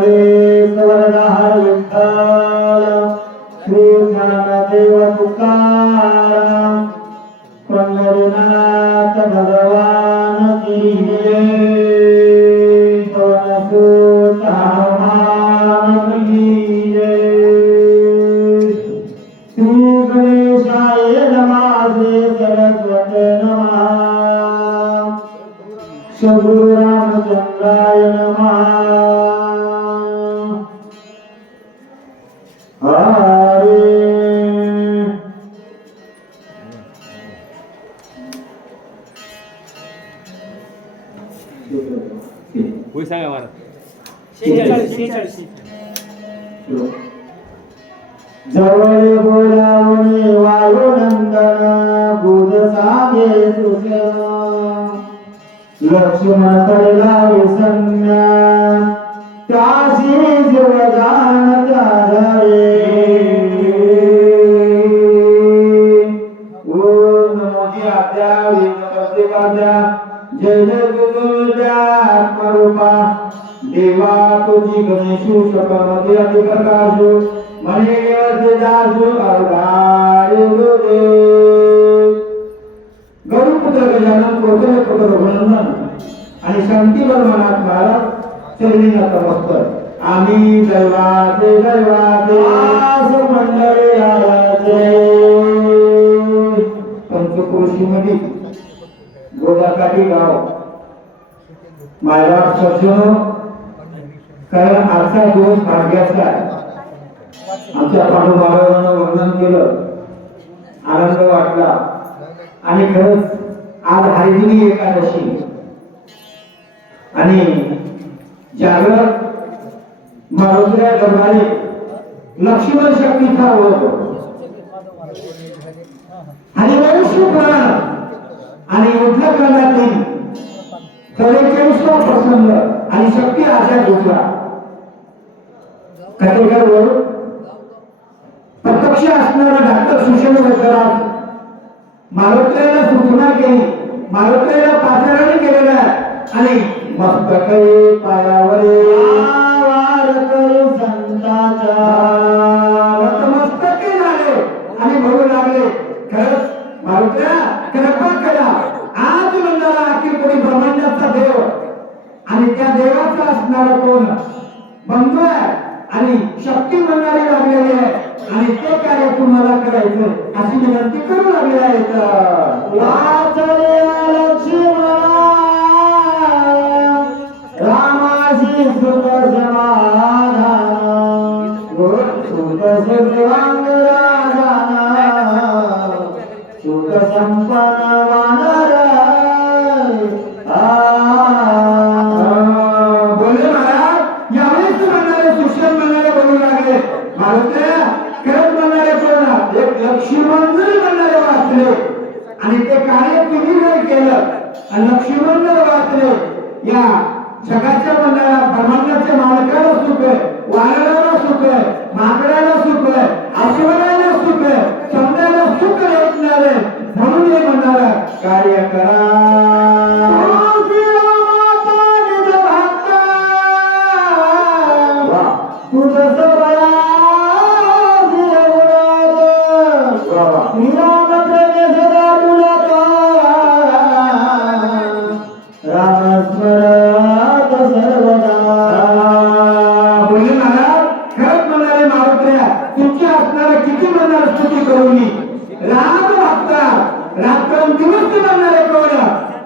प्रवेश वरदार विठ्ठल श्री ज्ञानदेव तुकाराम पंढरीनाथ भगवान की जय पवनसुत हनुमान की जय श्री गणेशाय नमः श्री सरस्वती नमः सद्गुरु रामचंद्राय नमः हरे कोई सांगा मला 46 जवळ बोलावणे वायुनंदन बुध सागे सुजन लक्ष्मण कडला विसन्या त्याशी जीवदान झाले ओम नमो ज्ञात्या विनमस्तेवाद्या जय जय गुरुद्या आत्मरूपा देवा तुझी गणेशु शकमते अधिप्रकाशु मने दासु अवतारे गुरुदेव गरुपुत्र गजानन कोटले पुत्र रघुनंदन आणि शांती बर्मनाथ महाराज चरणी नतमस्तक आम्ही दैवाते आस मंडळी आराधे पंचक्रोशी मध्ये गोदाकाठी गाव मायबाप सज्जनो कारण आजचा दिवस भाग्याचा आहे आमच्या पांडुबाबांना वर्णन केलं आनंद वाटला आणि खरंच आज हरिदिनी एकादशी आणि जागृत मारुतीच्या दरबारी लक्ष्मण शक्तीचा ओळख हरिवंश पुराण आणि युद्धकांडातील 43वा प्रसंग आणि शक्ती आचार दुसरा कथेकरवर प्रत्यक्ष असणारा डॉक्टर सुशील वैद्यराज मारुतीला सूचना केली मारुतीला पाचारणी केलेला आणि मस्तके पायावर वार करू संताचा नतमस्तके झाले आणि म्हणू लागले खरंच मारुतीला कृपा करा आज मंडळा अखिल कोणी ब्रह्मांडाचा देव आणि त्या देवाचा असणारा कोण बंधू आहे आणि शक्ती म्हणणारी लागलेली आहे आणि ते कार्य तुम्हाला करायचं अशी विनंती करू लागली आहे रामाशी सुत समाधान सुत सुदेवांग राजाना सुत संपन्न वानर बोले महाराज यावेळेस म्हणणारे सुशील म्हणणारे बोलू लागले मारुत्या खरंच म्हणणारे कोण एक लक्ष्मण म्हणणारे वाचले आणि ते कार्य तुम्ही नाही केलं आणि लक्ष्मण वाचले या जगाच्या मंडळा ब्रह्मांडाच्या मालकाला सुख आहे वानराला सुख आहे माकडाला सुख आहे अस्वराला सुख आहे समजायला सुख येणार आहे म्हणून हे म्हणणार कार्य करा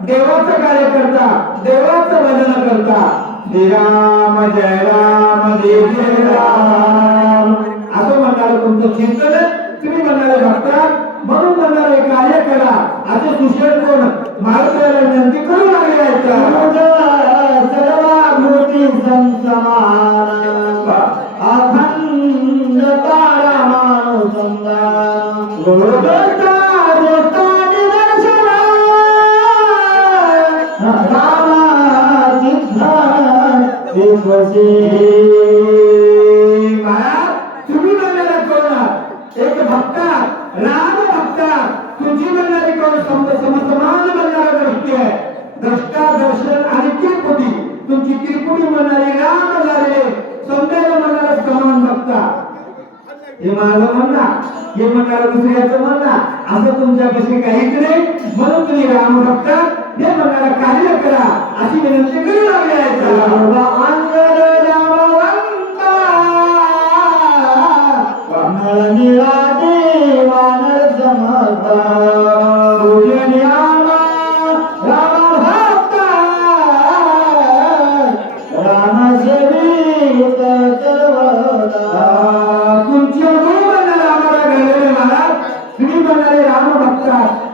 देवाचं कार्य करता देवाचं भजन करता श्रीराम जय राम जय जय राम असं म्हणणारे तुमचं चिंतन तुम्ही म्हणणारे भक्ता म्हणून म्हणणारे कार्य करा असे सुशील कोण मारुतीला विनंती करू लागले आहेत सर्वाभूती समान अखंड तारामानुसंधान तुम्ही म्हणणारा कोण एक भक्ता राम भक्ता तुझी म्हणणारी कोण समान म्हणणारा दृष्टी आहे द्रष्टा दर्शन आणि त्रिपुटी तुमची त्रिपुटी म्हणणारी राम झाले हे माझं म्हणणं, हे म्हणणार दुसऱ्याचं म्हणणं, असं तुमच्यापाशी काहीच नाही. म्हणून तुम्ही राम भक्त हे म्हणणारा कार्य करा अशी विनंती करू लागली आहे.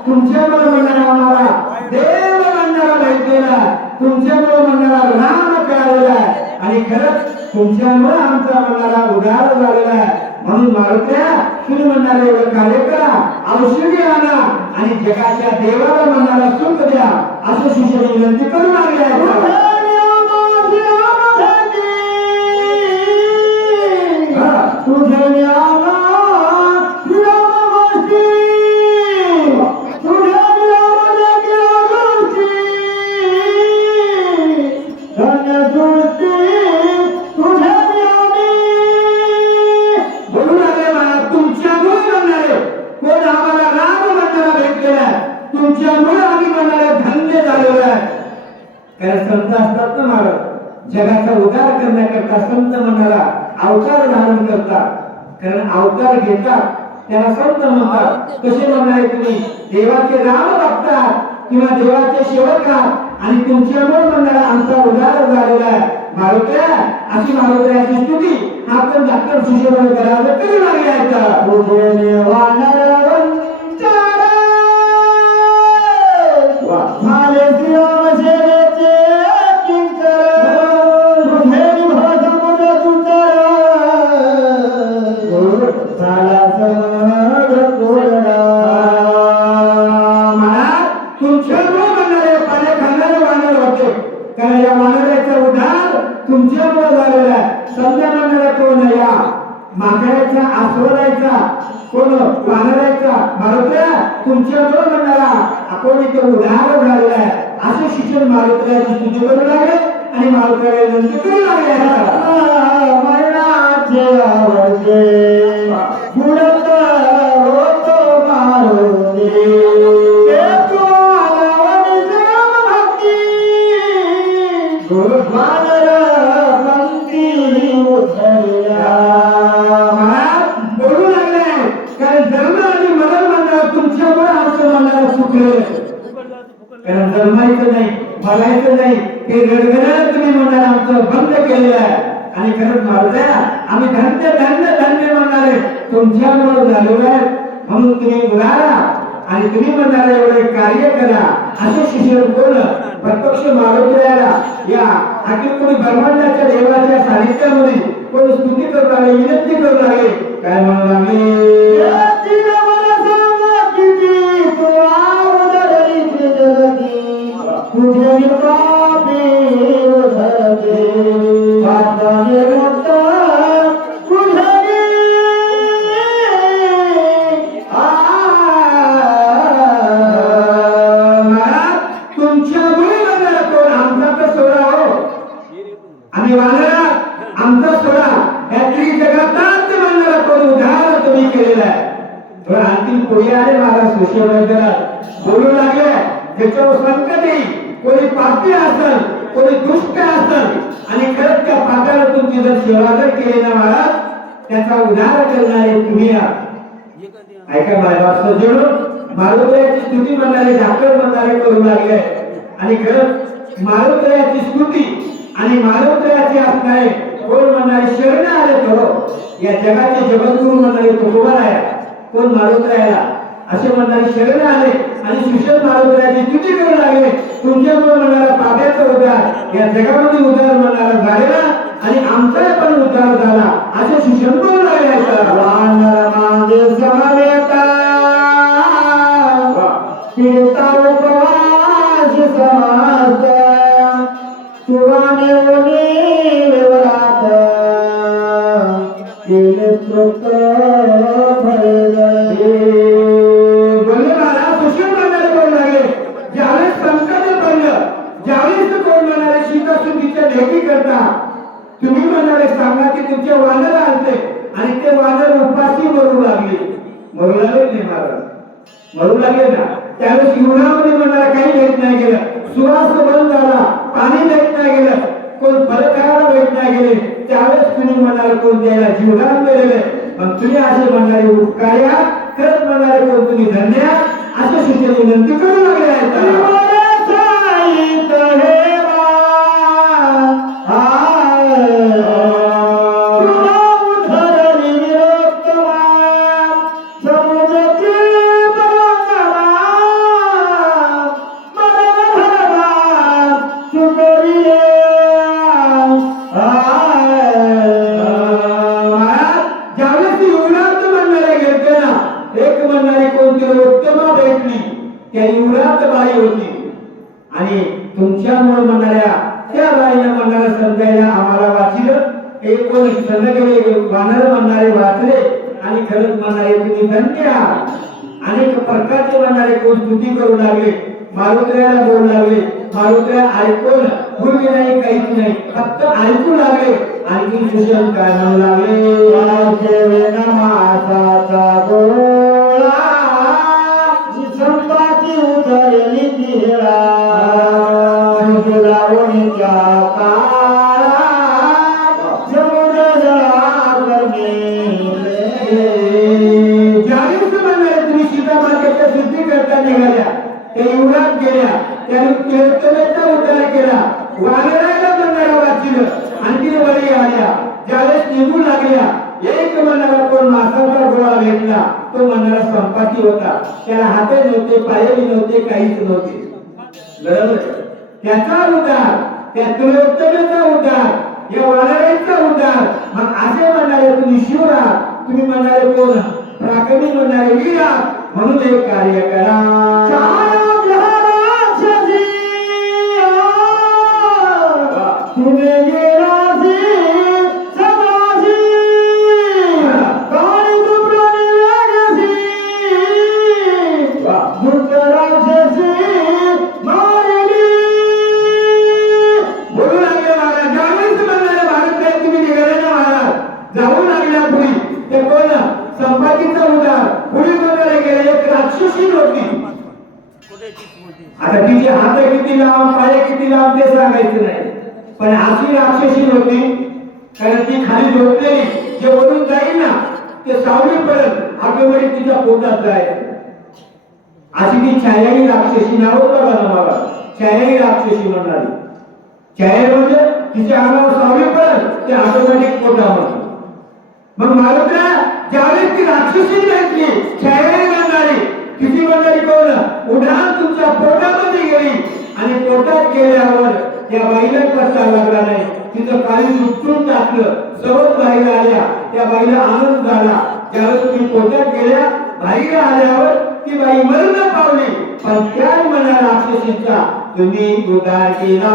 तुमच्यामुळे म्हणणारा आम्हाला देव म्हणणारा भेटलेला, तुमच्यामुळे म्हणणारा राम कळालेला आहे आणि खरंच तुमच्यामुळे आमचा म्हणणारा उद्धार झालेला आहे. म्हणून मारुत्या तुम्ही म्हणणारे एवढं कार्य करा, औषधी आणा आणि जगाच्या देवाला म्हणणारा सुख द्या असं शिष्याने विनंती करू लागली आहे. तुमच्यामुळे आम्ही म्हणणारे धन्य झालेलो आहे. कारण संत असतात ना महाराज, जगाचा उद्धार करण्याकरता संत म्हणणारा अवतार धारण करतात. कारण अवतार घेतात त्याला संत म्हणतात. कसे म्हणणारे तुम्ही देवाचे राम बघतात किंवा देवाचे सेवक आहात आणि तुमच्यामुळे म्हणणारा आमचा उद्धार झालेला आहे. मारुत्या अशी मारुत्याची स्तुती आपण डॉक्टर सुशेबन करायला करू लागले आहेत. तुमच्यामुळे झालेला आहे. समजा म्हणणारा कोण या माकडाचा आश्रयाचा कोण वानरायचा मारुत्या तुमच्यामुळे म्हणणारा आपण इथं उदाहरण झालेला आहे. असे शिक्षण मारुत्याची स्तुती करू लागले आणि मारुत्याला विनंती करू लागले. मरणाचे आवडते गुणत होतो मारुती कारण जन्मायचं नाही, बघायचं नाही, ते रडगडाला तुम्ही म्हणणार आमचं बंद केलेलं आहे. आणि खरंच मारुत्या आम्ही धन्य धन्य धन्य म्हणणारे तुमच्यामुळे झालेलो आहे. म्हणून तुम्ही उदारा आणि तुम्ही म्हणणारे एवढे कार्य करा असे शिष्य बोललं. प्रत्यक्ष मारुत्याला या अखिल कोणी ब्रह्मांडाच्या देवाच्या सानिध्यामध्ये कोणी स्तुती करू लागले, विनंती करू लागले. काय म्हणू लागले? आमचा सोडा या जगात म्हणणारा कोण उद्धार तुम्ही केलेला आहे. थोडा अंतिम पुढे आले महाराज सुशेबन बोलू लागले ज्याच्यावर संकट येईल, कोणी पापी असेल, कोणी दुष्ट असेल आणि खरंच त्या पापाला तुमची जर सेवा जर केली ना महाराज त्याचा उद्धार करणारे तुम्ही ऐका बायबाप सज्जनो मारुत्याची स्तुती म्हणणारे डॉक्टर म्हणणारे करू लागले. आणि खरंच मारुत्याची स्तुती आणि मारुत्याची असणारे कोण म्हणणारे शरण आले तो या जगाचे जगद्गुरु म्हणणारे तुकोबा आहे. कोण मारुत्याला असे म्हणणारे शरण आले आणि सुशेष मारुत्याची स्तुती करू लागले. तुमच्यामुळे म्हणणारा पाप्याचा उद्धार या जगामध्ये उद्धार म्हणणारा झालेला आणि आमचा पण उद्धार झाला असे शिक्षण करू लागले. ज्यावेळेस संकट पडलं, ज्यावेळेस कोण म्हणाले शीतसुखीच्या भेटी करता तुम्ही म्हणाले सांगा की तुमचे वानर आलते आणि ते वानर उपाशी मरू लागले नाही महाराज, मरू लागले ना. त्यावेळेस युवनामध्ये म्हणाला काही भेट नाही गेलं, सुवास बंद झाला, पाणी भेट नाही गेलं, कोण फळ खायला भेट नाही गेले. त्यावेळेस तुम्ही म्हणाल कोण द्यायला जीवदान दिलेले, पण तुम्ही असे म्हणणारे उपकार्या खरंच म्हणणारे कोण तुम्ही धन्य असे सूचना विनंती करू लागले आहेत. त्या युवरात बाई होती आणि तुमच्यामुळे म्हणणाऱ्या त्या बाईला म्हणणाऱ्या समजायला आम्हाला वाचिलं एक कोण संत गेले वानर म्हणणारे वाचले आणि खरंच म्हणणारे तुम्ही धन्य आहात. अनेक प्रकारचे म्हणणारे कोण स्तुती करू लागले, मारुत्र्याला बोलू लागले. मारुत्र्या ऐकून भूमी नाही काहीच नाही, फक्त ऐकू लागले. आणखी सुजन काय म्हणू लागले, मासाचा गोळा संपाती उतरली तिरा जुलावणीच्या काळा समुद्र जळा करणे. ज्यावेळेस म्हणणारे तुम्ही सीतामातेच्या शुद्धी करता निघाल्या, त्या युवरात गेल्या, त्याने तिलोत्तमेचा उद्धार केला, वानराला म्हणणारा वाचिलं, आणखी बळी आल्या. ज्यावेळेस निघू लागल्या एक म्हणणारा कोण मासाचा गोळा भेटला, तो म्हणणारा संपाती होता. त्याला हात नव्हते, पायही नव्हते, काहीच नव्हते. बरोबर, त्याचा उद्धार, त्या तिलोत्तमेचा उद्धार, या वानराचा उद्धार. मग असे म्हणणारे तुम्ही शिवरा, तुम्ही म्हणणारे कोण प्राकमी म्हणणारे वीरा, म्हणून हे कार्य करा. जाऊ लागल्या पुढे ते कोण संपातीचा उद्धार पुढे बघायला गेले. एक राक्षसी होती. आता तिचे हात किती लांब, पाय किती लांब ते सांगायचं नाही, पण अशी राक्षसी होती कारण ती खाली झोपलेली, जे वरून जाईल ना ते सावली पडत ऑटोमॅटिक तिच्या पोटात जायचं. अशी ती छायाई राक्षसी नाव होतं मला, छायाई राक्षसी म्हणाली. छाया म्हणजे तिच्या अंगावर सावली पडत ते ऑटोमॅटिक पोटामध्ये. मग मारुत्र्या ज्यावेळेस ती राक्षसी भेटली, छायाई म्हणणारी, तिची म्हणणारी कोण उडान तुमच्या पोटामध्ये गेली आणि पोटात गेल्यावर त्या बाईला पत्ता लागला नाही. तिचं काही उपटून टाकलं, सर्वच बाहेर आल्या. त्या बाईला आनंद झाला. ज्यावेळेस तुम्ही पोटात गेल्या, बाहेर आल्यावर ती बाई मरण पावली, पण त्याच म्हणा राक्षसीचा तुम्ही उद्धार केला.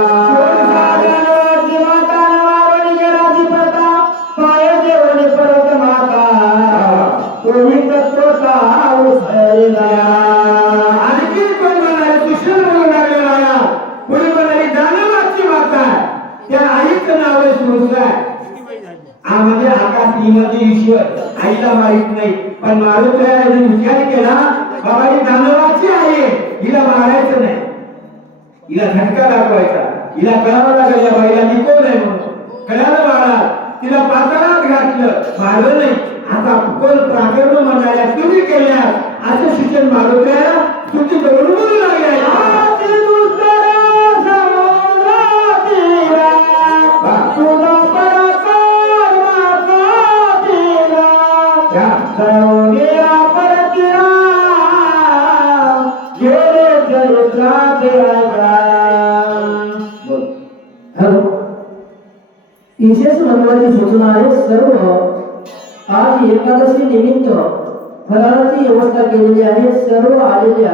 आणखी कोण म्हणाले सुशील म्हणून लागलेला, कोणी म्हणाली दानवाची माता, त्या आईचं नाव आहे सुरसा. म्हणजे आकाश मध्ये ईश्वर, आईला माहित नाही, पण मारुत्र्याने विचार केला बाबा ही दानवाची आई आहे, हिला मारायचं नाही, हिला झटका दाखवायचा, हिला कळावं लागेल या बाईला मी कोण आहे म्हणून. कळालं बाळा, तिला पाताळात घातलं, मारलं नाही. आता कोण प्राकरण म्हणाल्या तुम्ही केल्या असं शिक्षण मारुत्र्याला तुमची दौड बोलू लागले. विशेष महत्वाची सूचना आहे. सर्व आज एकादशी निमित्त फराळाची व्यवस्था केलेली आहे. सर्व आलेल्या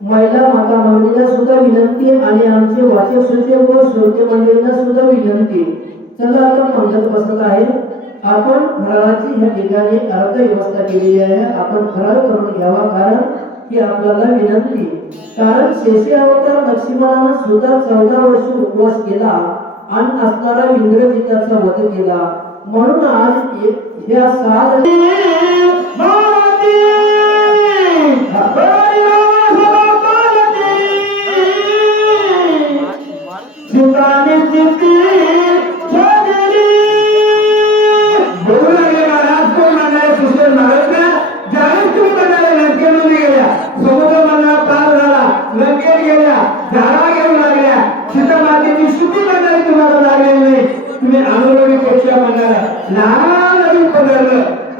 महिला माता मंडळींना सुद्धा विनंती आणि आमचे वाचक सूचक व श्रोते मंडळींना सुद्धा विनंती. चला आता पंगत बसत आहे. आपण फराळाची ह्या ठिकाणी अर्थ व्यवस्था केलेली आहे. आपण फराळ करून घ्यावा, कारण ही आपल्याला विनंती. कारण शेषी अवतार लक्ष्मणानं सुद्धा 14 वर्ष उपवास केला आणि असणारा इंद्रजिताचा वध केला. म्हणून आज या साल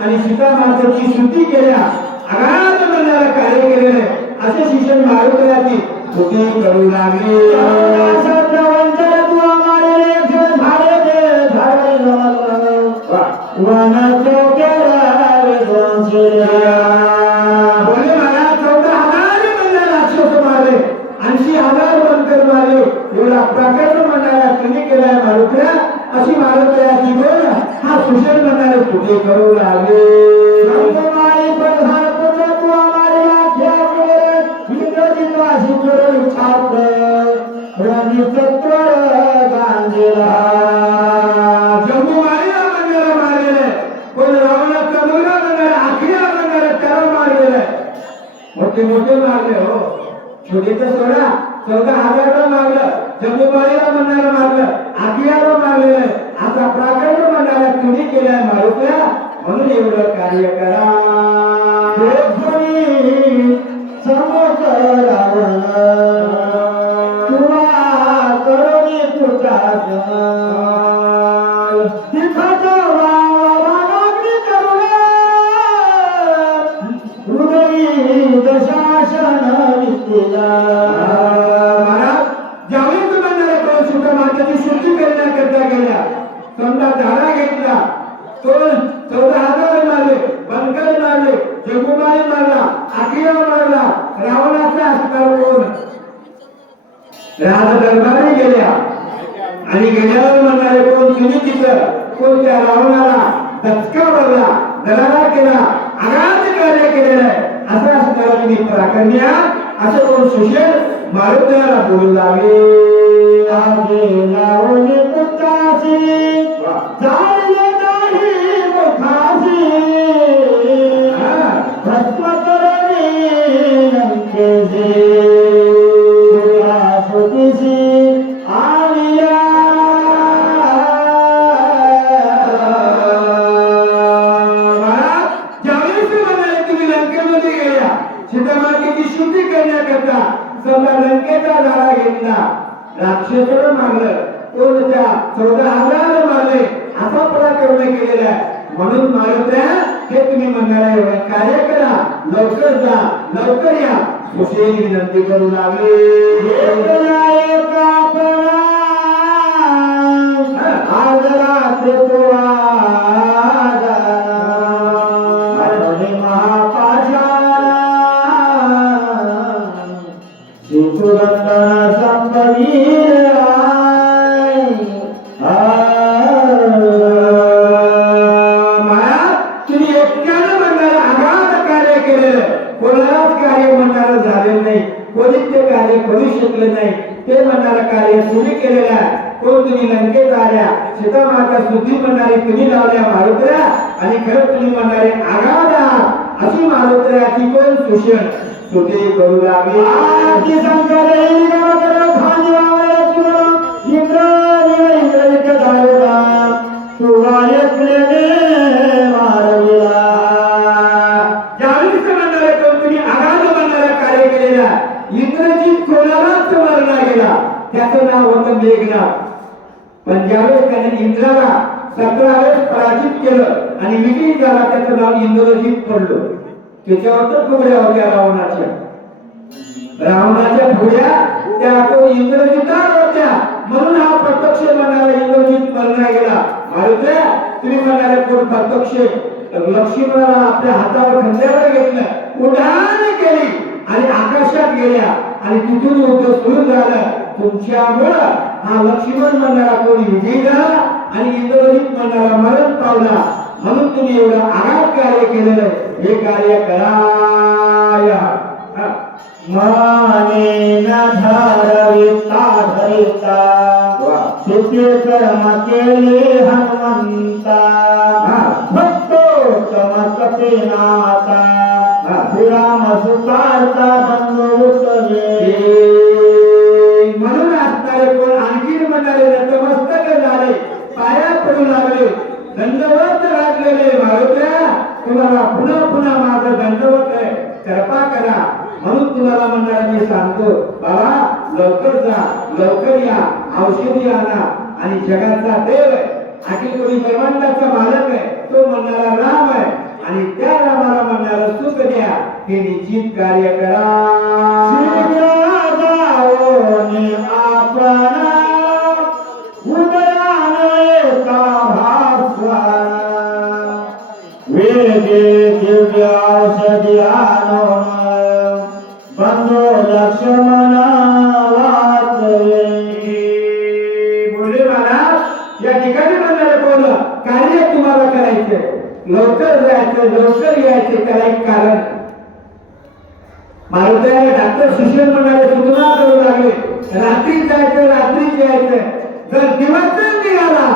आणि सीता मातेची स्तुती केल्या अगाध मनाला कार्य केलेले असे शिक्षण मारुतीची स्तुती करू लागले बोले मला 14,000 म्हणला राक्षस मारले 80,000 बनकर मारले एवढा प्रकट म्हणणारा तुम्ही केलाय मारुत्या अशी मारुत्याची बोल हा सुषेण म्हणणारे स्तुती करू लागले मोठे मारले हो छोटेच सोडा 14,000 मारलं जम्मूबाईला म्हणणारा मारलं आखियाला मारलेलं आता प्राकट म्हणणारा तुम्ही केलाय मारुत्या म्हणून एवढं कार्य करा ज्यावेळी तुम्हाला कोण सुद्धा माताची शुद्धी करण्याकरता गेला समजा झाडा घेतला तो 14,000 मारले बनकर मारले जगुबाई मारला आखिया मारला रावणाचा अस्कार कोण राज दरबारी गेल्या आणि गेल्यावर म्हणणारे कोण तुम्ही तिथं कोण त्या रावणाला दचका भरला दरारा केला आघात कार्य केलेलं आहे असं असणारा तुम्ही प्राकर्ण्या असं कोण सुषेण मारुतीला बोलू लागले सीतामातेची शुद्धी करण्याकरता समजा लंकेचा धारा घेतला राक्षसाला मारलं कोण त्या 14,000 मारले असा पराक्रम केलेला आहे म्हणून मारुत्या हे तुम्ही म्हणणारा एवढं कार्य करा लवकर जा लवकर या सुषेण विनंती करू लागले ते म्हणणारं कार्य तुम्ही केलेलं आहे कोण तुम्ही लंकेत आल्या सीता माता स्तुती म्हणणारे तुम्ही लावल्या मारुत्या आणि खरं तुम्ही म्हणणारे आगादा अशी मारुत्याची कोण सुषेण स्तुती करू लागली इंद्रजित कोणालाच मारला गेला त्याचं नाव होतं मेघनाथ पण ज्यावेळेस त्याने इंद्राला 17 वेळेस पराजित केलं आणि विजयी झाला त्याचं नाव इंद्रजित पडलं त्याच्यावर तर फुगड्या होत्या रावणाच्या फुगड्या त्या तो इंद्रजितावर होत्या म्हणून हा प्रत्यक्ष म्हणणारा इंद्रजित मरला गेला मारुत्या तुम्ही म्हणाले कोण प्रत्यक्ष लक्ष्मणाला आपल्या हातावर खंड्यावर घेतलं उड्डाण केली आणि आकाशात गेल्या आणि तिथून युद्ध सुरू झालं तुमच्यामुळं हा लक्ष्मण म्हणणारा कोणी विजयी झाला आणि इंद्रजित म्हणणारा मरण पावला म्हणून तुम्ही एवढं आघात कार्य केलेलं हे कार्य कराय माने न धरविता धरिता तिथे कर्म केले हनुमंता होते नाता श्रीराम सुताचा बंधू उतरले म्हणून असणारे कोण आणखीन म्हणाले नतमस्तक झाले पाया पडू लागले दंडवत लागलेले मारुत्या तुम्हाला पुन्हा पुन्हा माझं दंडवत आहे कृपा करा म्हणून तुम्हाला म्हणणार मी सांगतो बाबा लवकर जा लवकर या औषधी आणा आणि जगाचा देव आहे अखिल कोणी ब्रह्मांडाचा मालक आहे तो म्हणणारा राम आहे आणि त्या रामाला म्हणणारा सुख द्या हे निश्चित कार्य करा औषधी आणून बंधू लक्ष्मण वाचले बोले महाराज या ठिकाणी म्हणणारे कोण कार्य तुम्हाला करायचे लवकर जायचं लवकर यायचे त्याला एक कारण मारुतीने डॉक्टर सुशील म्हणाले सूचना करू लागले रात्री जायचं रात्रीच यायचं जर दिवस निघाला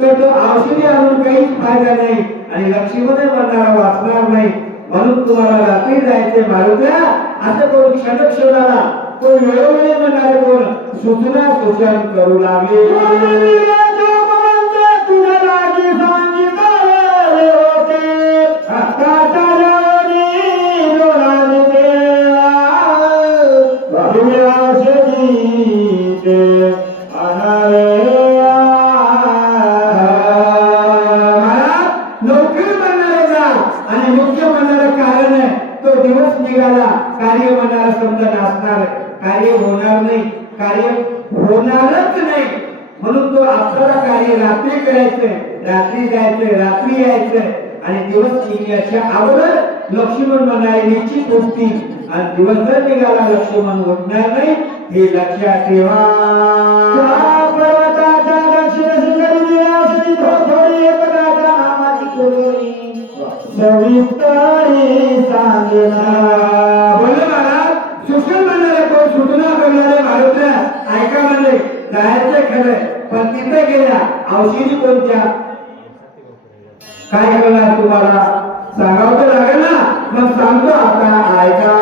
तर तो औषधी आणून काहीच फायदा नाही आणि लक्ष्मण म्हणणारा वाचणार नाही म्हणून तुम्हाला रात्री जायचे मारुत्या असं कोण क्षणाला कोण वेळोवेळी म्हणणारे कोण सूचना सूचन करू लागले कार्य म्हणणारा समजा नसणार कार्य होणार नाही कार्य होणारच नाही म्हणून तो आपल्याला कार्य रात्री करायचंय रात्री जायचंय रात्री यायचंय आणि दिवस निघण्याच्या अगोदर लक्ष्मण म्हणाले निश्चित उठतील आणि दिवस जर निघाला लक्ष्मण उठणार नाही हे लक्षात ठेवा पर्वताच्या दक्षिण थोडी एकदाच्या नामाची कोणी सविस्तारी सांगणार बोले महाराज सुशील म्हणणारे कोण सूचना करणारे मारुत्या ऐका म्हणले जायचं खरंय पण तिथे गेल्या औषधी कोणत्या काय करणार तुम्हाला सांगावं तर लागेल ना मग सांगतो आता ऐका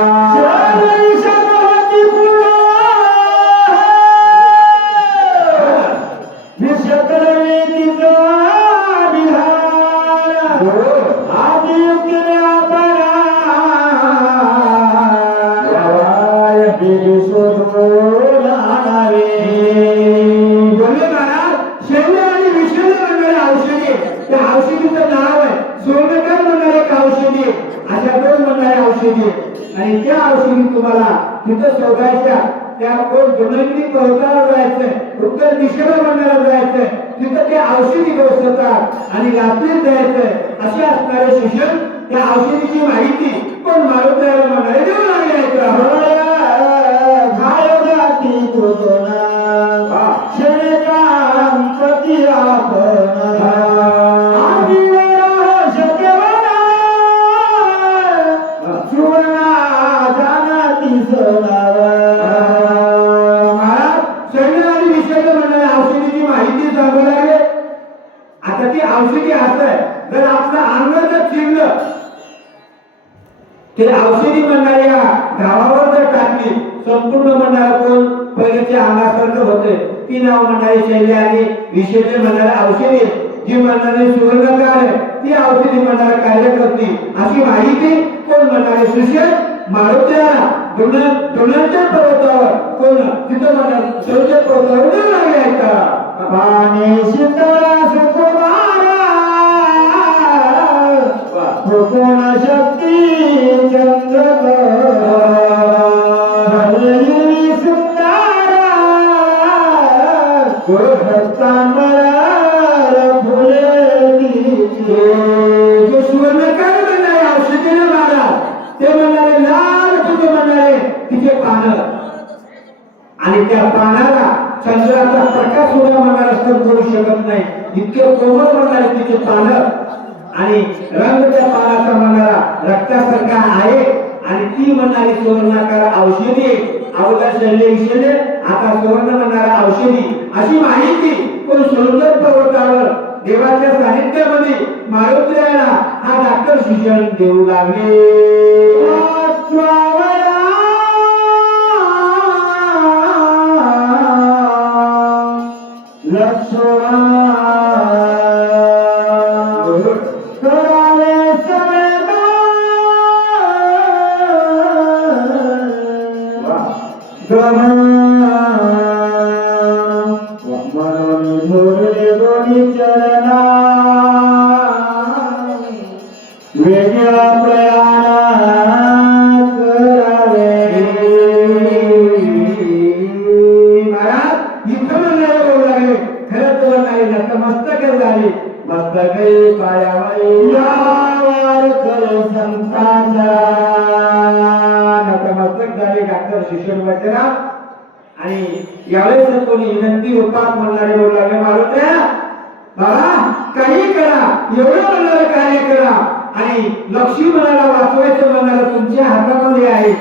बोलले महाराज शैल्य आणि विषय म्हणणारे औषधी त्या औषधीचं नाव आहे सोनकर म्हणणारे एक औषधी अशा दोन म्हणणारे औषधी आणि त्या औषधी तुम्हाला तिथं शोधायच्या त्या कोण दुर्लंघनी पर्वतावर जायचंय उत्तर दिशेला म्हणणारा जायचंय तिथं त्या औषधी बसतात आणि रात्री जायचंय असे असणारे शिक्षण त्या औषधीची माहिती कोण मारुतीला म्हणणारे देऊ लागले औषधीची माहिती सांगू लागले आता ती औषधी असं आहे जर आपलं अंग जर चिरलं ते औषधी म्हणणाऱ्या गावावर जर टाकली संपूर्ण म्हणणारा कोण पहिल्याच्या अंगासारखं होते ती नाव म्हणणारी शैली आणि विशेष म्हणणारे औषधी जी म्हणणारी सुवर्णकार आहे ती औषधी म्हणणारा कार्य करते अशी माहिती कोण म्हणणारे सुशेष मारुत्या डोंगराच्या पर्वतावर कोण तिथं म्हणणार डोंगराच्या पर्वतावर देऊ लागले आहेत का पाणी शीतळा सुकुमारा कोण शक्ती चंद्र जो सुवर्णकार म्हणणारे औषधीने मारा ते म्हणणारे लाल फुले म्हणणारे तिचे पानं आणि त्या पानाला चंद्राचा प्रकाश सुद्धा म्हणणारा असं करू शकत नाही इतके कोमल म्हणणारे तिचे पानं आणि रंग त्या पानाचा म्हणणारा रक्तासारखा आहे आणि ती म्हणणारी सुवर्णाकार औषधी अगोदर शैल्य विषय आता सुवर्ण म्हणणारा औषधी अशी माहिती कोण सुंदर पर्वतावर देवाच्या सानिध्यामध्ये मारुतीला हा डॉक्टर शिक्षण देऊ लागले. वेगळा प्रयाण करावे. महाराज इथं म्हणायला बोलू लागले. खरंच नाही नतमस्तक झाली. मस्तके पायावरी यावर कर संतांचा नतमस्तक झाले डॉक्टर शिक्षण वैद्यराव. आणि यावेळेस कोणी विनंती रूपात म्हणणारे बोलू लागले. मारुत्या बाबा काही करा, एवढं म्हणणारं कार्य करा. आणि लक्ष्मणाला वाचवायचं म्हणणारं तुमच्या हातामध्ये आहे.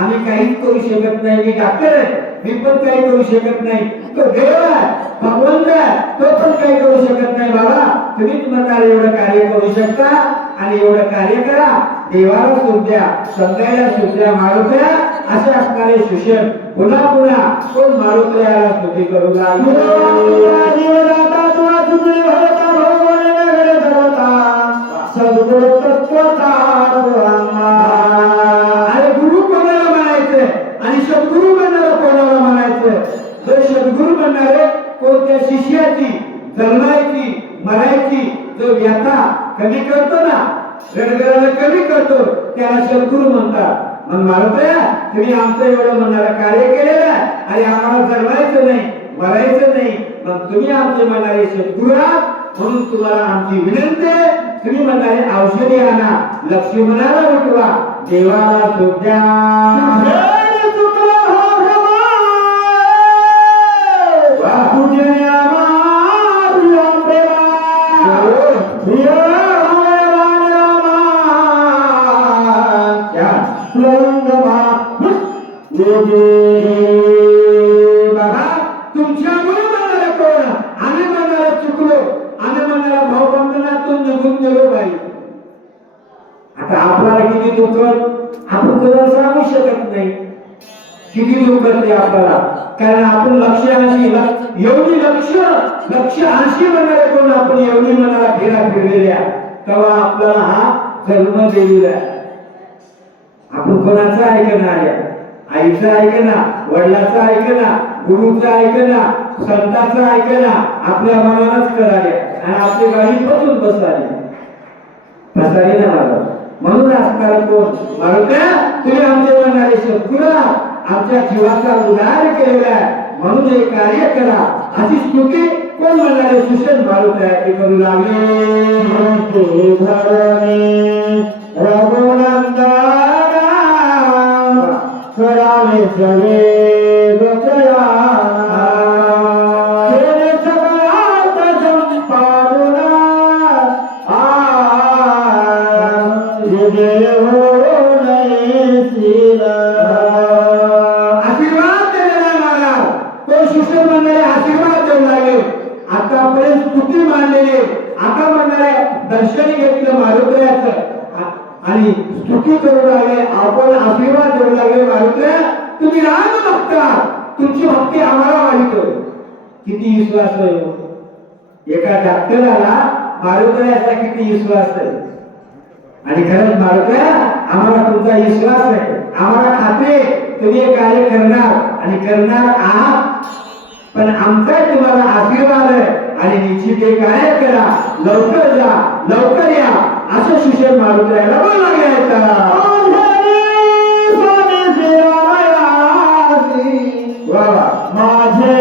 आम्ही काहीच करू शकत नाही. मी डॉक्टर आहे, मी पण काही करू शकत नाही. तो देव आहे, भगवंत आहे, तो पण काही करू शकत नाही. बाबा तुम्हीच म्हणणारे एवढं कार्य करू शकता. आणि एवढं कार्य करा. देवाला सुद्धा संगायला सुद्धा मारुत्या असे असणारे शिष्य पुन्हा पुन्हा कोण मारुत्याला स्तुती करू सद्गुरु तत्वता अरे गुरु कोणाला म्हणायचं आणि सद्गुरु म्हणणारा कोणाला म्हणायचं. जर सद्गुरु म्हणणारे कोणत्या शिष्याची जन्मायची मरायची जो व्यथा कमी करतो ना, गडगडाला कमी करतो, त्याला सद्गुरु म्हणतात. मग मारुत्या तुम्ही आमचं एवढं म्हणणारं कार्य केलेलं आहे आणि आम्हाला जन्मायचं नाही, मरायचं नाही. मग तुम्ही आमचे म्हणणारे सद्गुरु आहात. म्हणून तुम्हाला आमची विनंती आहे, तुम्ही म्हणणारे औषधी आणा, लक्ष्मणाला उठवा, देवाला सुद्धा बाबा तुमच्यामुळे म्हणाले कोण, आम्ही म्हणाला चुकलो, आम्ही म्हणाला भावबंधनातून निघून गेलो बाई. आता आपल्याला किती दुःख आपण तुला सांगू शकत नाही. किती दुःख ते आपल्याला, कारण आपण लक्ष 80 एवढी लक्ष 80 म्हणाले कोण आपण एवढी मनाला फेरा फिरलेल्या, तेव्हा आपल्याला हा जन्म दिलेला. आपण कोणाचा ऐकणार आहे? आईचं ऐकना, वडिलाचं ऐकना, गुरुचं ऐकना, संतांचं ऐकना, आपल्या मनालाच कराले आणि आपली गाडी बसून बसाली ना मला. म्हणून असणार कोण मारुत्या तुम्ही आमचे म्हणणारे सद्गुरू आमच्या जीवाचा उद्धार केलेला आहे. म्हणून हे कार्य करा अशी स्तुती कोण म्हणणारे सुषेण मारुत्या ते करू लागले. करावे सगळे गोचया सगळ्यात संपादना आशीर्वाद दिलेला मला तो शिष्य म्हणणारे आशीर्वाद देऊ लागले. आतापर्यंत स्तुती मानलेली, आता म्हणणारे दर्शन घेतलं मारुत्याचं आणि स्तुती करू लागले, आपण आशीर्वाद देऊ लागले. मारुत्या तुम्ही राम भक्ता, तुमची भक्ती आम्हाला माहित. किती विश्वास आहे एका डॉक्टराला मारुत्याचा, किती विश्वास आहे. आणि खरंच मारुत्या आम्हाला तुमचा विश्वास आहे, आम्हाला खात्री तुम्ही हे कार्य करणार आणि करणार आहात. पण आमचा तुम्हाला आशीर्वाद आहे आणि निश्चित हे कार्य करा, लवकर जा, लवकर या असं शिष्य मारुत्याला बोलू लागले. माझे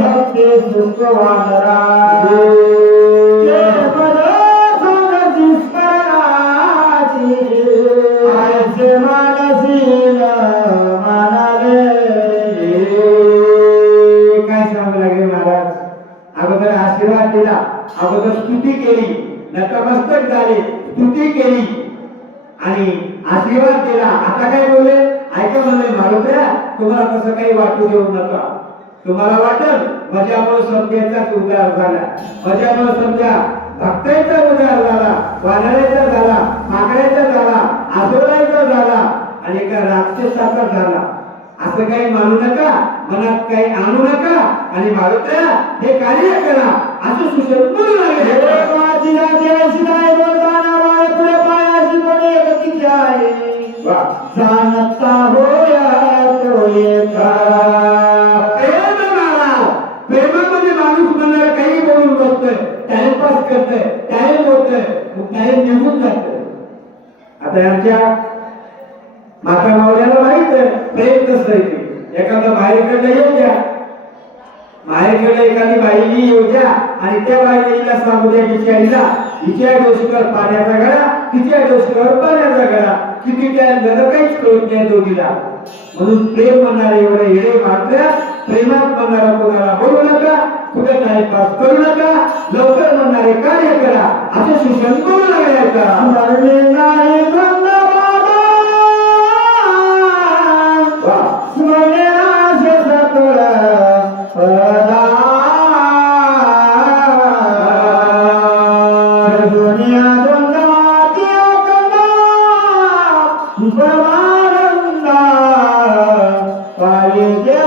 भक्ती सुखवानरा आशीर्वाद दिला, अगोदर स्तुती केली, नतमस्तक झाले, स्तुती केली आणि आशीर्वाद दिला. आता काय बोलले ऐका म्हणले मारुत्या तुम्हाला तसं काही वाटू देऊ नका. तुम्हाला वाटल माझ्यामुळे समजायचाच उद्धार झाला, माझ्यामुळे समजा भक्तांचा उद्धार झाला, वानराचा झाला, माकडाचा झाला, आसुराचा झाला आणि एका राक्षसाचा झाला, असं काही मानू नका, मनात काही आणू नका आणि मारुत्या हे कार्य करा असं सुशेष बोलू लागले. माझी राजी अशी नाही बोलताना माझ्या पुढे पायाशी कोणी गतीचे आहे. जाणता होया तो एका प्रेम मारा. प्रेमामध्ये माणूस म्हणणारा काही बोलून बसतोय, टाइमपास करतोय, टाइम होतोय, टाइम निघून जातोय. आता आमच्या माता मावल्याला माहित आहे प्रेम कसं आहे ते. एखादा बाहेरकडलं येऊ द्या, बाहेरकडलं एखादी बाईली येऊ द्या आणि त्या बाईला सांगू द्या बिचारीला हिच्या डोसकर पाण्याचा गळा, तिच्या डोसकर पाण्याचा गळा, किती टाइम झालं काहीच कळत नाही दोघीला. म्हणून प्रेम म्हणणारे एवढे येडे मात्र प्रेमात म्हणणारा कोणाला बोलू नका, कुठे टाइमपास करू नका, लवकर म्हणणारे कार्य करा असं शिक्षण बोलू लागले का. मरले नाही बंदबाबा स्मरणे आशे सकळ पदा दुनिया द्वंद्वाती अकंदा परमानंदा पाहिजे.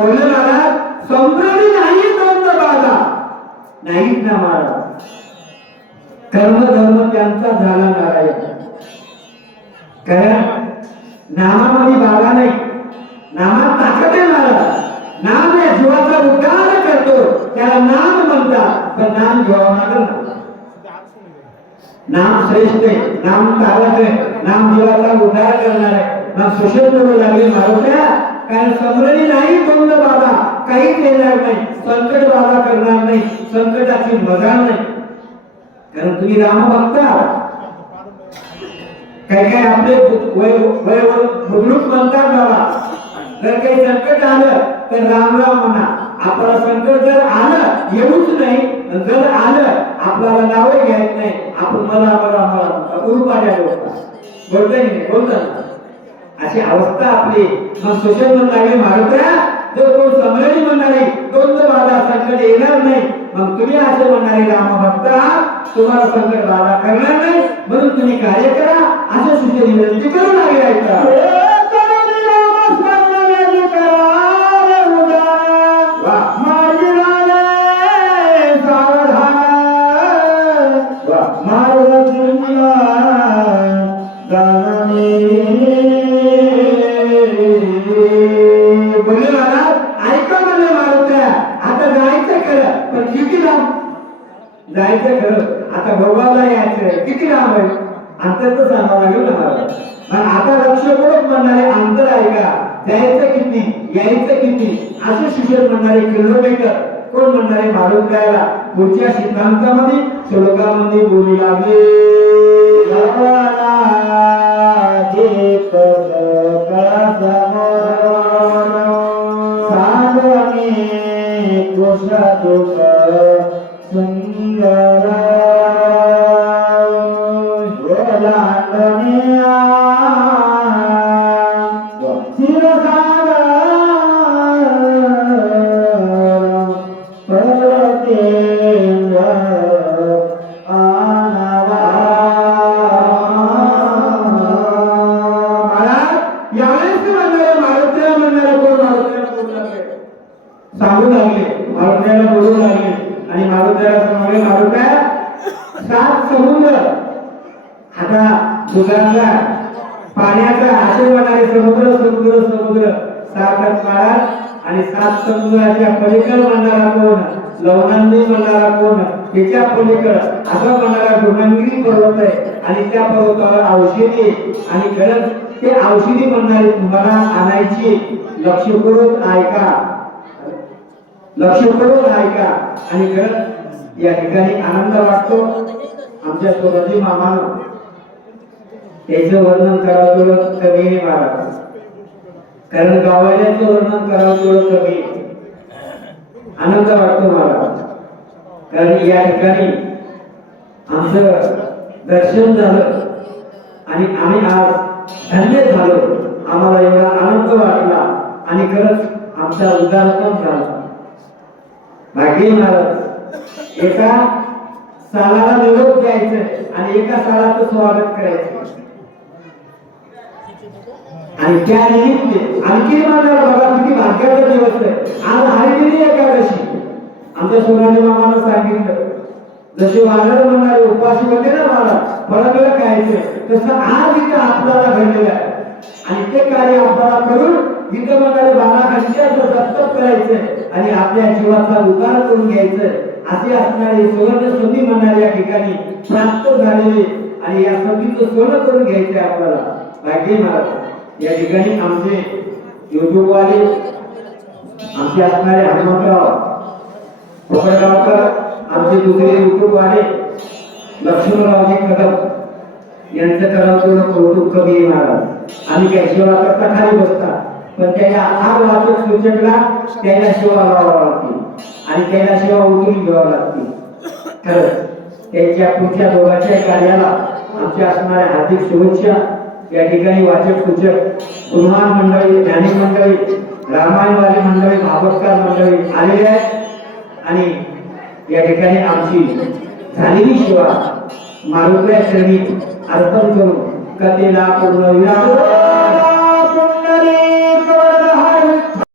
बोलले महाराज संप्रती नाही द्वंद्व बाधा नाहीच ना महाराज. कर्म धर्म त्यांचा झाला नारायण. कारण नामामध्ये बाधा नाही, नामात ताकद आहे महाराज. नाम या जीवाचा उद्धार करतो त्याला नाम म्हणतात, पण नाम घ्यावं लागेल ना. नाम श्रेष्ठ आहे, नाम तारक आहे, नाम जीवाचा उद्धार करणार आहे. मग सुशेष बोलू लागले मारुत्या कारण समरणी नाही द्वंद्व बाधा काहीच येणार नाही, संकट बाधा करणार नाही, संकटाची मजा नाही. कारण तुम्ही राम भक्त काय काय आपले बुद्रुक म्हणतात बाबा. जर काही संकट आलं तर राम राम म्हणा. आपल्याला संकट जर आलं येऊच नाही, जर आलं आपल्याला नावे घ्यायच नाही, आपण मला मला उरुपाड्या बोलता नाही बोलतात अशी अवस्था आपली. मग सोशल म्हणून लागले महाराष्ट्रा जर कोण समरणी म्हणणारे द्वंद्व बाधा संकट येणार नाही. मग तुम्ही असे म्हणणारे रामभक्त तुम्हाला संकट बाधा करणार नाही, म्हणून तुम्ही कार्य करा असं सुशेष विनंती करू लागले आहेत का. बोलले महाराज ऐका म्हणले मारुत्या आता जायचं खरं पण किती लांब जायचं खरं. आता भगवानला यायचं किती लांब आहे अंतर तर सांगावं लागेल ना महाराज. पण आता लक्षपूर्वक म्हणणारे अंतर आहे का, जायचं किती यायचं किती असं शिक्षण म्हणणारे किलोमीटर कोण म्हणणारे मारुत्याला पुढच्या सिद्धांतामध्ये श्लोकामध्ये बोलू लागले. सुंदर सांगू लागले मारुत्याला बोलू लागले आणि मारुत्याला सांगले मारुत्या 7 समुद्र आता दुधाचा पाण्याचा असे म्हणाले समुद्र समुद्र समुद्र 7 काळात आणि 7 समुद्राच्या पलीकडे म्हणणारा कोण, लवणांनी म्हणणारा कोण, त्याच्या पलीकडे असं म्हणणारा डोंगरगिरी पर्वत आहे आणि त्या पर्वतावर औषधी आणि खरंच ते औषधी म्हणणारे तुम्हाला आणायची. लक्षपूर्वक ऐका, लक्षपूर्वक ऐका. आणि खरंच या ठिकाणी आनंद वाटतो. आमच्या सोबती मामानं त्याचं वर्णन करावं तेवढं कमी आहे महाराज. कारण गावाल्याचं वर्णन करावं तेवढं कमी. आनंद वाटतो महाराज कारण या ठिकाणी आमचं दर्शन झालं आणि आम्ही आज धन्य झालो. आम्हाला एवढा आनंद वाटला आणि खरंच आमचा उद्धार पण झाला. भाग्य महाराज एका सालाला निरोप द्यायचं आणि एका सालाचं स्वागत करायचं आणि त्या निमित्त आणखी माझ्या बघा किती भाग्याचा दिवस आहे. आज हरिगिरी एकादशी. आमच्या सोनाली मामानं सांगितलं जसे वानर म्हणाले उपाशी होते ना मला फळाला खायचं तसं आज इथं आपल्याला घडलेलं आहे आणि ते कार्य आपल्याला करून इथं म्हणाले बाळाखांच्याचं दत्तक करायचं आणि आपल्या जीवाचा उद्धार करून घ्यायचं असे असणारे सुवर्ण संधी म्हणाले या ठिकाणी प्राप्त झालेले आणि या संधीचं सोनं करून घ्यायचं आपल्याला. भाग्य महाराज या ठिकाणी आमचे युट्यूब वाले आमचे असणारे हनुमंतराव कोपरगावकर आमचे दुसरे युट्यूब वाले लक्ष्मणरावजी कदम यांचं करावं कौतुक कवी महाराज आणि काही सेवा करता खाली बसतात पण त्याच्या हात वाचक सूचकला त्याला सेवा लावावं लागते आणि त्याला सेवा उतरून घ्यावं लागते. खरंच त्यांच्या पुढच्या दोघांच्या कार्याला आमच्या असणाऱ्या हार्दिक शुभेच्छा. या ठिकाणी वाचक सूचक हनुमान मंडळी ज्ञानी मंडळी रामायणवाली मंडळी भागवतकार मंडळी आलेले आहेत आणि या ठिकाणी आमची झालेली सेवा मारुतीच्या चरणी अर्पण करून कथेला पूर्ण विराम. पुंडरी